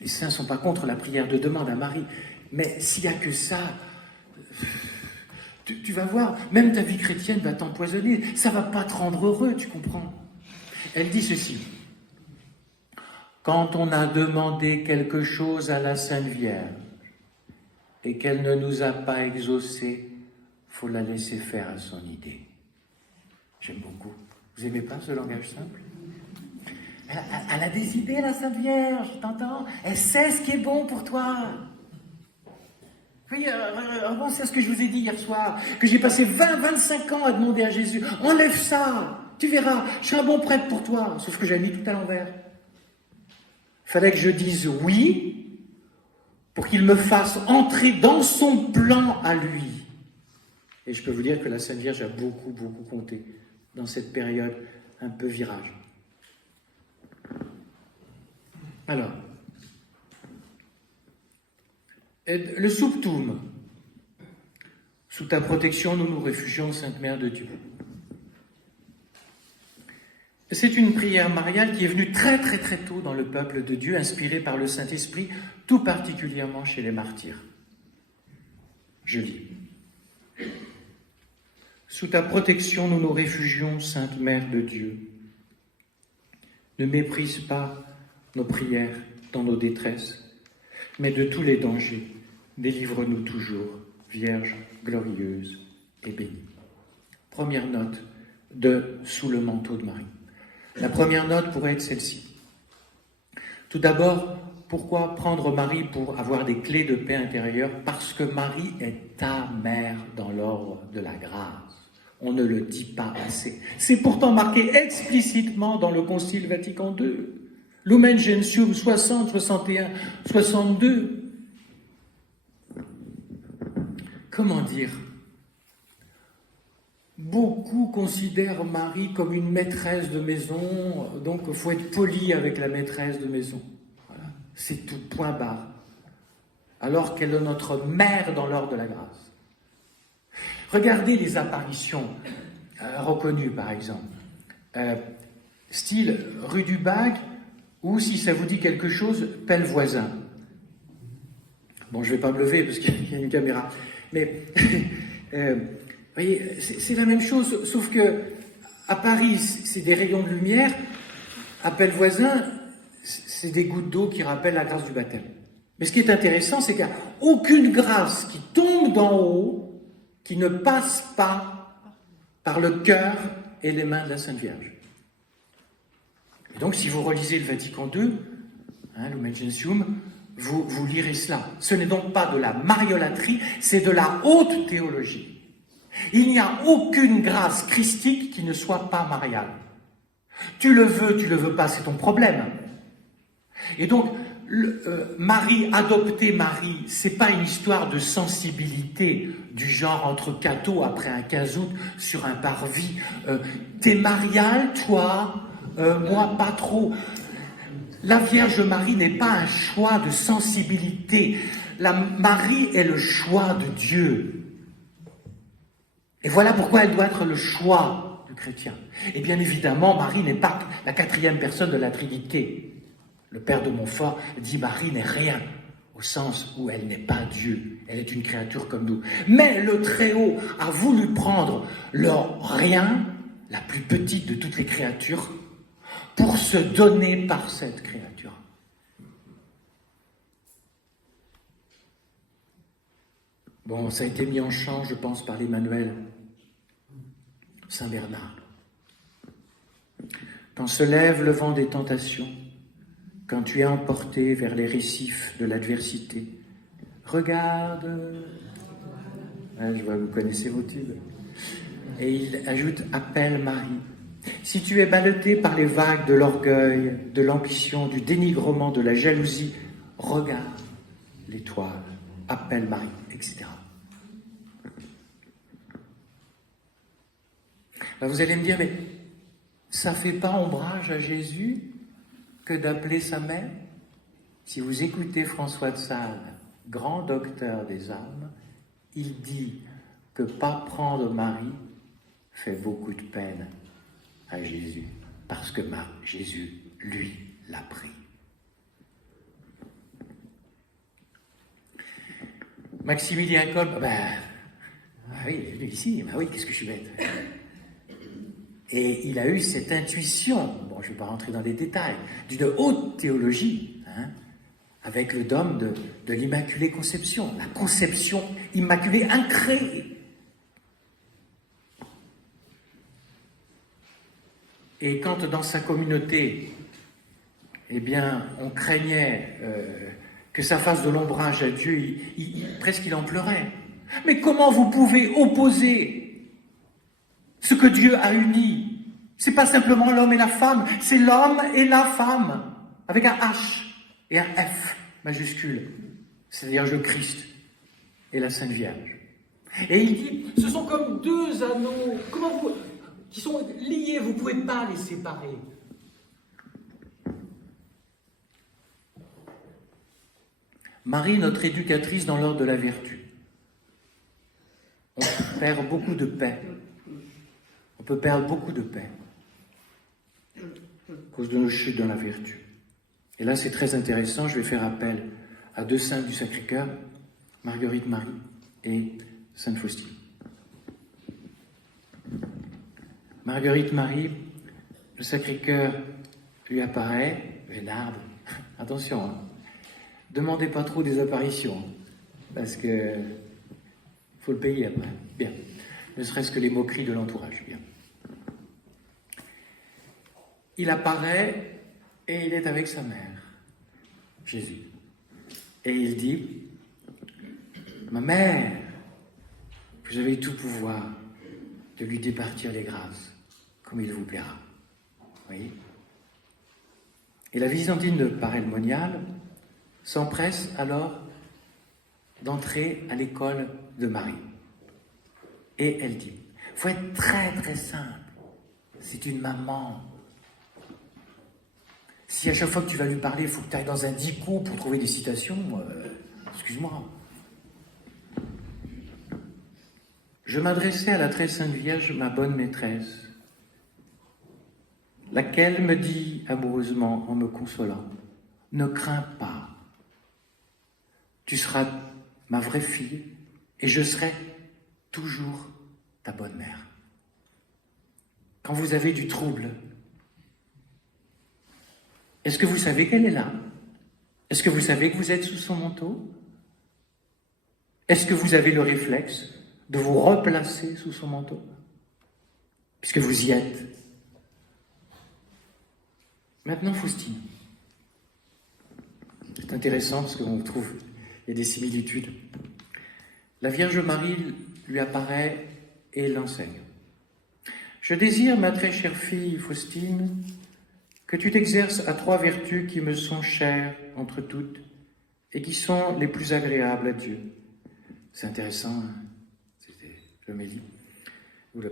les saints ne sont pas contre la prière de demande à Marie. Mais s'il n'y a que ça, tu vas voir, même ta vie chrétienne va t'empoisonner. Ça ne va pas te rendre heureux, tu comprends? Elle dit ceci. Quand on a demandé quelque chose à la Sainte Vierge et qu'elle ne nous a pas exaucé, il faut la laisser faire à son idée. J'aime beaucoup. Vous n'aimez pas ce langage simple? Elle a des idées, la Sainte Vierge, t'entends? Elle sait ce qui est bon pour toi. Oui, c'est ce que je vous ai dit hier soir, que j'ai passé 25 ans à demander à Jésus, enlève ça, tu verras, je suis un bon prêtre pour toi, sauf que j'ai mis tout à l'envers. Il fallait que je dise oui, pour qu'il me fasse entrer dans son plan à lui. Et je peux vous dire que la Sainte Vierge a beaucoup, beaucoup compté dans cette période un peu virage. Alors, le Subtum. Sous ta protection, nous nous réfugions, Sainte Mère de Dieu. C'est une prière mariale qui est venue très très très tôt dans le peuple de Dieu, inspirée par le Saint-Esprit, tout particulièrement chez les martyrs. Je lis. Sous ta protection, nous nous réfugions, Sainte Mère de Dieu. Ne méprise pas nos prières dans nos détresses, mais de tous les dangers, délivre-nous toujours, Vierge glorieuse et bénie. Première note de Sous le manteau de Marie. La première note pourrait être celle-ci. Tout d'abord, pourquoi prendre Marie pour avoir des clés de paix intérieure? Parce que Marie est ta mère dans l'ordre de la grâce. On ne le dit pas assez. C'est pourtant marqué explicitement dans le Concile Vatican II. Lumen Gentium 60, 61, 62. Comment dire? Beaucoup considèrent Marie comme une maîtresse de maison, donc il faut être poli avec la maîtresse de maison. Voilà. C'est tout, point barre. Alors qu'elle est notre mère dans l'ordre de la grâce. Regardez les apparitions reconnues, par exemple. Style rue du Bac, ou si ça vous dit quelque chose, Pellevoisin. Bon, je ne vais pas me lever parce qu'il y a une caméra. Mais... vous voyez, c'est la même chose, sauf que à Paris, c'est des rayons de lumière, à Pellevoisin, c'est des gouttes d'eau qui rappellent la grâce du baptême. Mais ce qui est intéressant, c'est qu'il n'y a aucune grâce qui tombe d'en haut, qui ne passe pas par le cœur et les mains de la Sainte Vierge. Et donc, si vous relisez le Vatican II, Lumen Gentium, vous lirez cela. Ce n'est donc pas de la mariolatrie, c'est de la haute théologie. Il n'y a aucune grâce christique qui ne soit pas mariale. Tu le veux pas, c'est ton problème. Et donc, Marie, adopter Marie, c'est pas une histoire de sensibilité du genre entre cathos après un casout sur un parvis. T'es mariale, toi, moi pas trop. La Vierge Marie n'est pas un choix de sensibilité. La Marie est le choix de Dieu. Et voilà pourquoi elle doit être le choix du chrétien. Et bien évidemment, Marie n'est pas la quatrième personne de la Trinité. Le père de Montfort dit Marie n'est rien, au sens où elle n'est pas Dieu. Elle est une créature comme nous. Mais le Très-Haut a voulu prendre le rien, la plus petite de toutes les créatures, pour se donner par cette créature. Bon, ça a été mis en chant, je pense, par l'Emmanuel, Saint Bernard. Quand se lève le vent des tentations, quand tu es emporté vers les récifs de l'adversité, regarde. Je vois, vous connaissez vos tubes. Et il ajoute, appelle Marie. Si tu es ballotté par les vagues de l'orgueil, de l'ambition, du dénigrement, de la jalousie, regarde l'étoile, appelle Marie, etc. Ben vous allez me dire, mais ça ne fait pas ombrage à Jésus que d'appeler sa mère? Si vous écoutez François de Sales, grand docteur des âmes, il dit que pas prendre Marie fait beaucoup de peine à Jésus, parce que Jésus, lui, l'a pris. Maximilien Kolb, oui, il est venu ici, oui, qu'est-ce que je suis bête. Et il a eu cette intuition, bon, je ne vais pas rentrer dans les détails, d'une haute théologie, avec le dogme de l'Immaculée Conception, la conception immaculée incréée. Et quand dans sa communauté, eh bien, on craignait que ça fasse de l'ombrage à Dieu, presque il en pleurait. Mais comment vous pouvez opposer ce que Dieu a uni? C'est pas simplement l'homme et la femme, c'est l'homme et la femme, avec un H et un F majuscule, c'est-à-dire le Christ et la Sainte Vierge. Et il dit, ce sont comme deux anneaux. qui sont liés, vous ne pouvez pas les séparer. Marie, notre éducatrice dans l'ordre de la vertu. On perd beaucoup de paix. On peut perdre beaucoup de paix à cause de nos chutes dans la vertu. Et là, c'est très intéressant, je vais faire appel à deux saintes du Sacré-Cœur, Marguerite Marie et Sainte Faustine. Marguerite Marie, le Sacré-Cœur lui apparaît, Vénarde, attention, hein, demandez pas trop des apparitions, hein, parce que faut le payer après, bien, ne serait-ce que les moqueries de l'entourage, bien. Il apparaît et il est avec sa mère, Jésus. Et il dit, ma mère, vous avez tout pouvoir de lui départir les grâces, comme il vous plaira. Vous voyez ? Et la Visitandine de Paray-le-Monial s'empresse alors d'entrer à l'école de Marie. Et elle dit, il faut être très très simple, c'est une maman. Si à chaque fois que tu vas lui parler, il faut que tu ailles dans un dico pour trouver des citations, excuse-moi. Je m'adressais à la très sainte Vierge, ma bonne maîtresse, laquelle me dit amoureusement en me consolant, ne crains pas, tu seras ma vraie fille et je serai toujours ta bonne mère. Quand vous avez du trouble, est-ce que vous savez qu'elle est là? Est-ce que vous savez que vous êtes sous son manteau? Est-ce que vous avez le réflexe de vous replacer sous son manteau? Puisque vous y êtes. Maintenant, Faustine. C'est intéressant parce qu'on trouve, il y a des similitudes. La Vierge Marie lui apparaît et l'enseigne. Je désire, ma très chère fille Faustine, que tu t'exerces à 3 vertus qui me sont chères entre toutes et qui sont les plus agréables à Dieu. C'est intéressant, hein, c'était l'homélie, ou le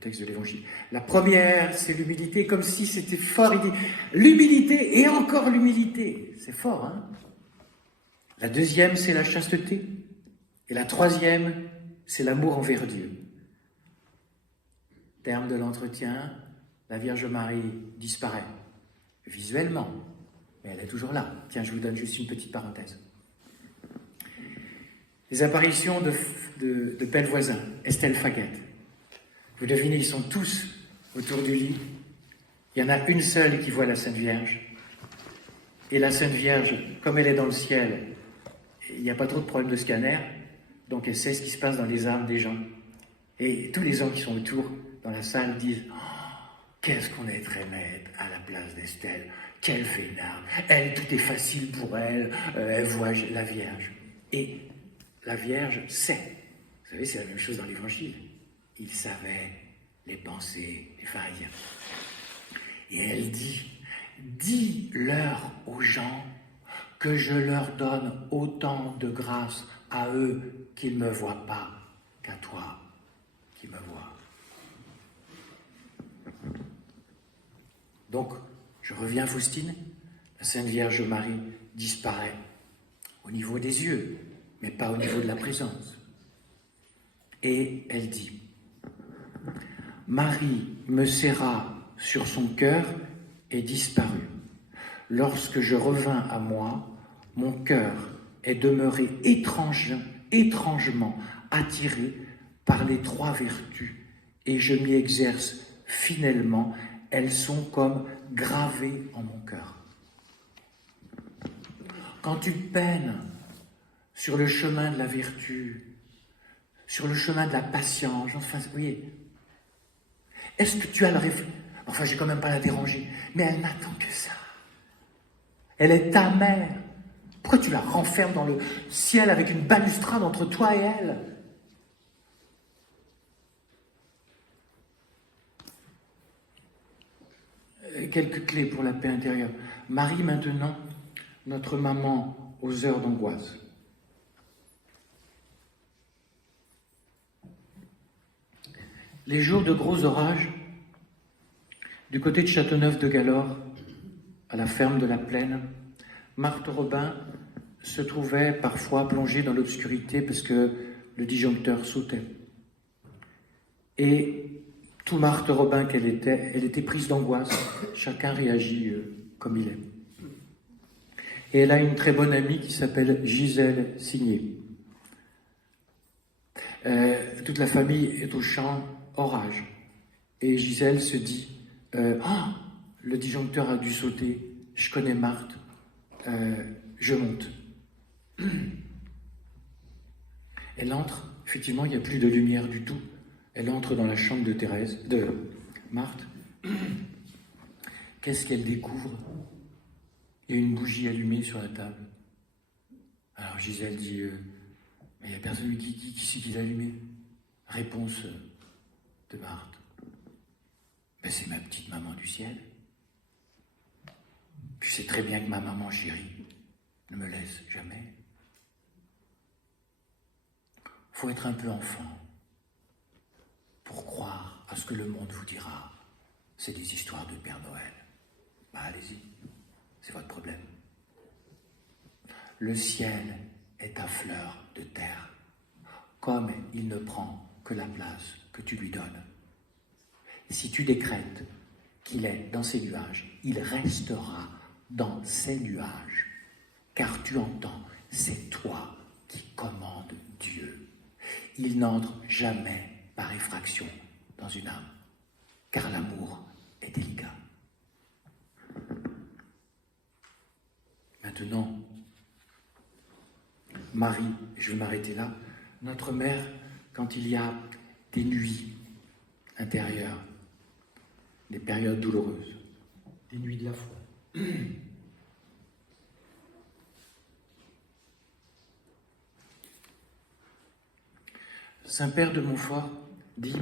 texte de l'Évangile. La première, c'est l'humilité, comme si c'était fort. Il dit l'humilité et encore l'humilité. C'est fort, hein? La deuxième, c'est la chasteté. Et la troisième, c'est l'amour envers Dieu. Terme de l'entretien, la Vierge Marie disparaît, visuellement, mais elle est toujours là. Tiens, je vous donne juste une petite parenthèse. Les apparitions de belles voisins, Estelle Faguette. Vous devinez, ils sont tous autour du lit. Il y en a une seule qui voit la Sainte Vierge. Et la Sainte Vierge, comme elle est dans le ciel, il n'y a pas trop de problème de scanner, donc elle sait ce qui se passe dans les âmes des gens. Et tous les gens qui sont autour, dans la salle, disent « Oh, qu'est-ce qu'on aimerait à la place d'Estelle, quelle Vénarde, elle, tout est facile pour elle, elle voit la Vierge. » Et la Vierge sait. Vous savez, c'est la même chose dans l'Évangile. Il savait les pensées des pharisiens. Et elle dit, dis-leur aux gens que je leur donne autant de grâce à eux qu'ils ne me voient pas qu'à toi qui me vois. Donc, je reviens à Faustine, la Sainte Vierge Marie disparaît au niveau des yeux, mais pas au niveau de la présence. Et elle dit, Marie me serra sur son cœur et disparut. Lorsque je revins à moi, mon cœur est demeuré étrangement attiré par les 3 vertus et je m'y exerce finalement. Elles sont comme gravées en mon cœur. Quand tu peines sur le chemin de la vertu, sur le chemin de la patience, enfin, vous voyez, est-ce que tu as le réflexe? Enfin, je vais quand même pas la déranger, mais elle n'attend que ça. Elle est ta mère. Pourquoi tu la renfermes dans le ciel avec une balustrade entre toi et elle? Quelques clés pour la paix intérieure. Marie, maintenant, notre maman aux heures d'angoisse. Les jours de gros orages, du côté de Châteauneuf-de-Galore, à la ferme de la Plaine, Marthe Robin se trouvait parfois plongée dans l'obscurité parce que le disjoncteur sautait. Et tout Marthe Robin qu'elle était prise d'angoisse. Chacun réagit comme il est. Et elle a une très bonne amie qui s'appelle Gisèle Signé. Toute la famille est au champ, orage. Et Gisèle se dit le disjoncteur a dû sauter, je connais Marthe, je monte. Elle entre, effectivement, il n'y a plus de lumière du tout. Elle entre dans la chambre de Marthe. Qu'est-ce qu'elle découvre? Il y a une bougie allumée sur la table. Alors Gisèle dit mais il n'y a personne qui c'est qui l'a allumée? Réponse de Marthe. Ben, c'est ma petite maman du ciel. Tu sais très bien que ma maman chérie ne me laisse jamais. Faut être un peu enfant pour croire à ce que le monde vous dira. C'est des histoires de Père Noël. Ben, allez-y, c'est votre problème. Le ciel est à fleur de terre, comme il ne prend que la place que tu lui donnes. Et si tu décrètes qu'il est dans ces nuages, il restera dans ces nuages, car tu entends, c'est toi qui commandes Dieu. Il n'entre jamais par effraction dans une âme, car l'amour est délicat. Maintenant, Marie, je vais m'arrêter là, notre mère, quand il y a des nuits intérieures, des périodes douloureuses, des nuits de la foi. Saint-Père de Montfort dit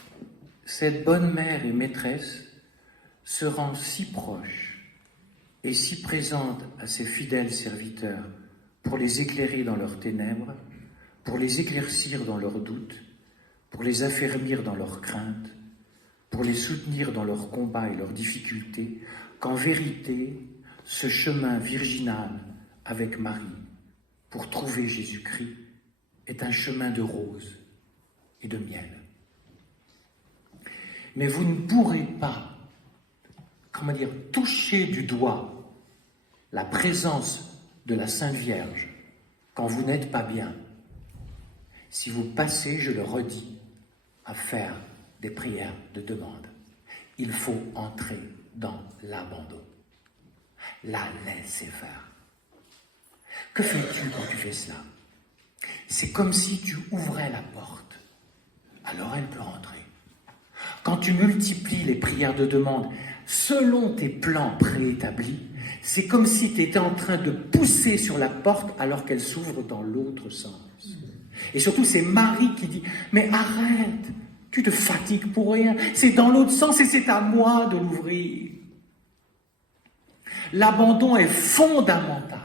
« Cette bonne mère et maîtresse se rend si proche et si présente à ses fidèles serviteurs pour les éclairer dans leurs ténèbres, pour les éclaircir dans leurs doutes, pour les affermir dans leurs craintes, pour les soutenir dans leurs combats et leurs difficultés, qu'en vérité, ce chemin virginal avec Marie pour trouver Jésus-Christ est un chemin de roses et de miel. Mais vous ne pourrez pas, toucher du doigt la présence de la Sainte Vierge quand vous n'êtes pas bien, si vous passez, je le redis, à faire des prières de demande. Il faut entrer dans l'abandon, la laisser faire. Que fais-tu quand tu fais cela? C'est comme si tu ouvrais la porte, alors elle peut rentrer. Quand tu multiplies les prières de demande selon tes plans préétablis, c'est comme si tu étais en train de pousser sur la porte alors qu'elle s'ouvre dans l'autre sens. Et surtout, c'est Marie qui dit « Mais arrête, tu te fatigues pour rien, c'est dans l'autre sens et c'est à moi de l'ouvrir. » L'abandon est fondamental.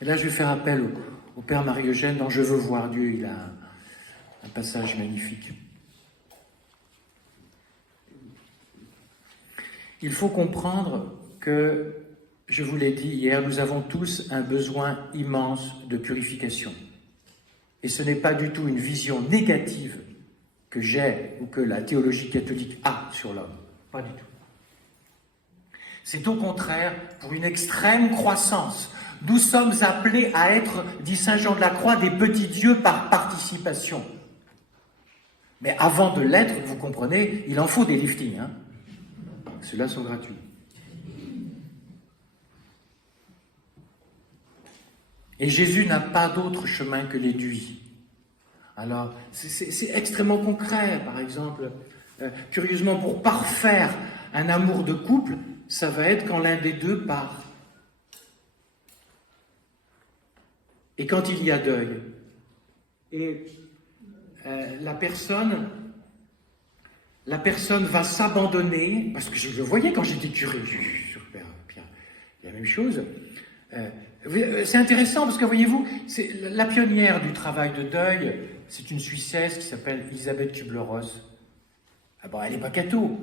Et là, je vais faire appel au Père Marie-Eugène dans « Je veux voir Dieu ». Il a un passage magnifique. Il faut comprendre que, je vous l'ai dit hier, nous avons tous un besoin immense de purification. Et ce n'est pas du tout une vision négative que j'ai ou que la théologie catholique a sur l'homme. Pas du tout. C'est au contraire pour une extrême croissance. Nous sommes appelés à être, dit saint Jean de la Croix, des petits dieux par participation. Mais avant de l'être, vous comprenez, il en faut des liftings. Ceux-là sont gratuits. Et Jésus n'a pas d'autre chemin que l'éduit. Alors, c'est extrêmement concret. Par exemple, curieusement, pour parfaire un amour de couple, ça va être quand l'un des deux part. Et quand il y a deuil. Et la personne va s'abandonner, parce que je le voyais quand j'étais curé, sur Pierre, il y a la même chose, C'est intéressant parce que, voyez-vous, c'est la pionnière du travail de deuil, c'est une Suissesse qui s'appelle Elisabeth Kübler-Ross. Ah bon, elle n'est pas catho.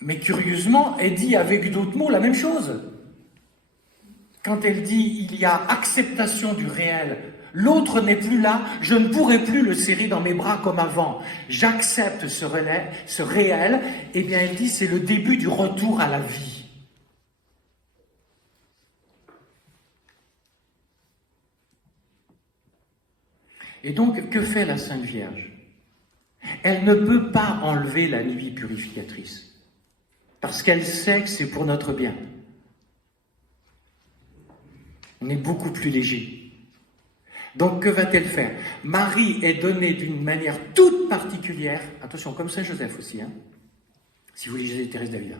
Mais curieusement, elle dit avec d'autres mots la même chose. Quand elle dit « il y a acceptation du réel », l'autre n'est plus là, je ne pourrai plus le serrer dans mes bras comme avant. J'accepte ce réel, eh bien elle dit c'est le début du retour à la vie. Et donc, que fait la Sainte Vierge? Elle ne peut pas enlever la nuit purificatrice, parce qu'elle sait que c'est pour notre bien. On est beaucoup plus léger. Donc, que va-t-elle faire? Marie est donnée d'une manière toute particulière, attention, comme Saint Joseph aussi, hein, si vous lisez Thérèse d'Avila.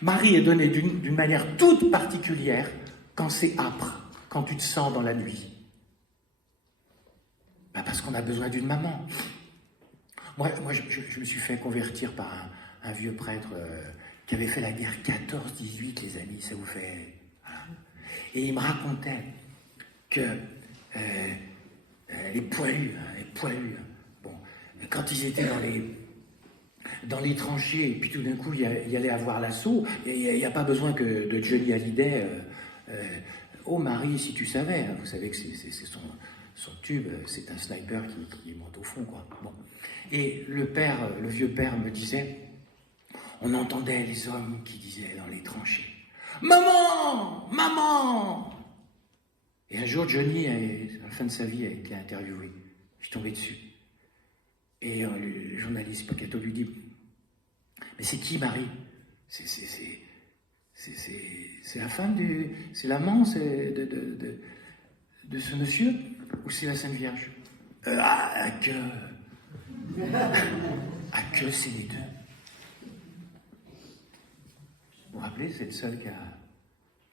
Marie est donnée d'une manière toute particulière quand c'est âpre, quand tu te sens dans la nuit. Ben parce qu'on a besoin d'une maman. Moi je me suis fait convertir par un vieux prêtre qui avait fait la guerre 14-18, les amis, ça vous fait... Voilà. Et il me racontait que les poilus, bon, quand ils étaient dans les tranchées, et puis tout d'un coup, il y allait avoir l'assaut, et il n'y a pas besoin que de Johnny Hallyday... oh Marie, si tu savais, hein, vous savez que c'est son tube, c'est un sniper qui monte au fond, quoi. Bon. Et le vieux père me disait, on entendait les hommes qui disaient dans les tranchées, « Maman! Maman !» Et un jour, Johnny, à la fin de sa vie, a été interviewé. Je suis tombé dessus. Et le journaliste Pacato lui dit, « Mais c'est qui, Marie? C'est la femme c'est l'amant de ce monsieur, ou c'est la Sainte Vierge? À que c'est les deux. Vous vous rappelez, c'est le seul qui a...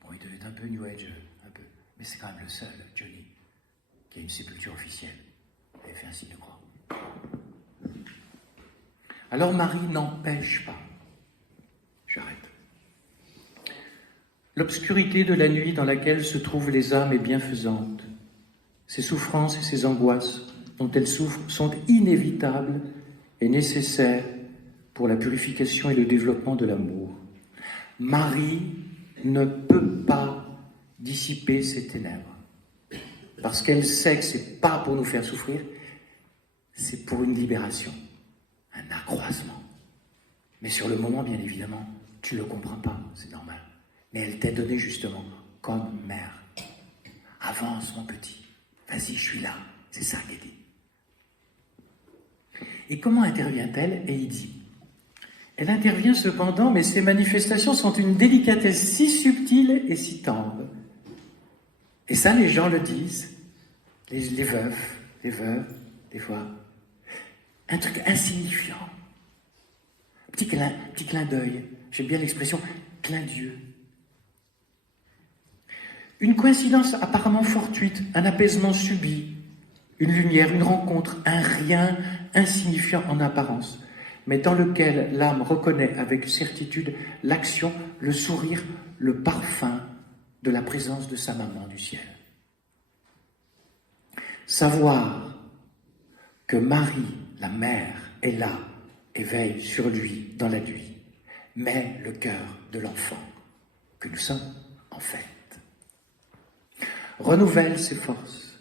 Bon, il devait être un peu New Age, un peu. Mais c'est quand même le seul, Johnny, qui a une sépulture officielle. Il avait fait un signe de croix. Alors Marie n'empêche pas. J'arrête. L'obscurité de la nuit dans laquelle se trouvent les âmes est bienfaisante. Ses souffrances et ses angoisses dont elles souffrent sont inévitables et nécessaires pour la purification et le développement de l'amour. Marie ne peut pas dissiper ces ténèbres, parce qu'elle sait que c'est pas pour nous faire souffrir, c'est pour une libération, un accroissement. Mais sur le moment, bien évidemment, tu ne le comprends pas, c'est normal. Mais elle t'est donnée justement comme mère. Avance, mon petit. Vas-y, je suis là. C'est ça qu'elle dit. Et comment intervient-elle? Et il dit, elle intervient cependant, mais ses manifestations sont une délicatesse si subtile et si tendre. Et ça, les gens le disent, les veufs, des fois. Un truc insignifiant. Petit clin d'œil. J'aime bien l'expression clin d'yeux. Une coïncidence apparemment fortuite, un apaisement subit, une lumière, une rencontre, un rien insignifiant en apparence, mais dans lequel l'âme reconnaît avec certitude l'action, le sourire, le parfum de la présence de sa maman du ciel. Savoir que Marie, la mère, est là et veille sur lui dans la nuit, met le cœur de l'enfant que nous sommes en fait. Renouvelle ses forces,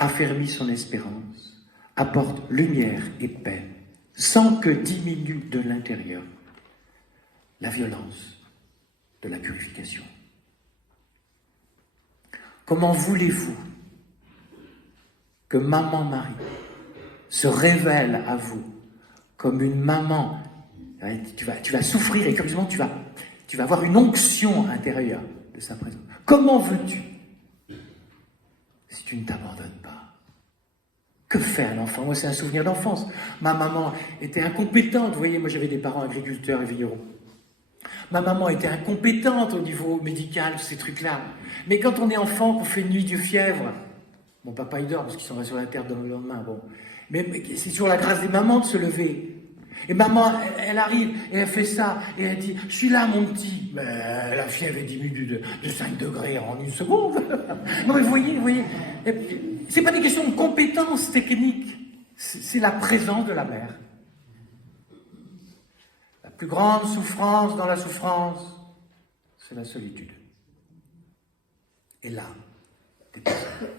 affermit son espérance, apporte lumière et paix, sans que diminue de l'intérieur la violence de la purification. Comment voulez-vous que Maman Marie se révèle à vous comme une maman? Tu vas souffrir et curieusement tu vas avoir une onction intérieure de sa présence. Comment veux-tu si tu ne t'abandonnes pas? Que fait un enfant? Moi, c'est un souvenir d'enfance. Ma maman était incompétente. Vous voyez, moi, j'avais des parents agriculteurs et vignerons. Ma maman était incompétente au niveau médical, ces trucs-là. Mais quand on est enfant, qu'on fait une nuit de fièvre, mon papa, il dort parce qu'il s'en va sur la terre dans le lendemain. Bon. Mais c'est toujours la grâce des mamans de se lever. Et maman, elle arrive et elle fait ça, et elle dit, je suis là mon petit. Mais la fièvre est diminuée de 5 degrés en une seconde. Non mais vous voyez, c'est pas des questions de compétences techniques, c'est la présence de la mère. La plus grande souffrance dans la souffrance, c'est la solitude. Et là, t'es pas seul.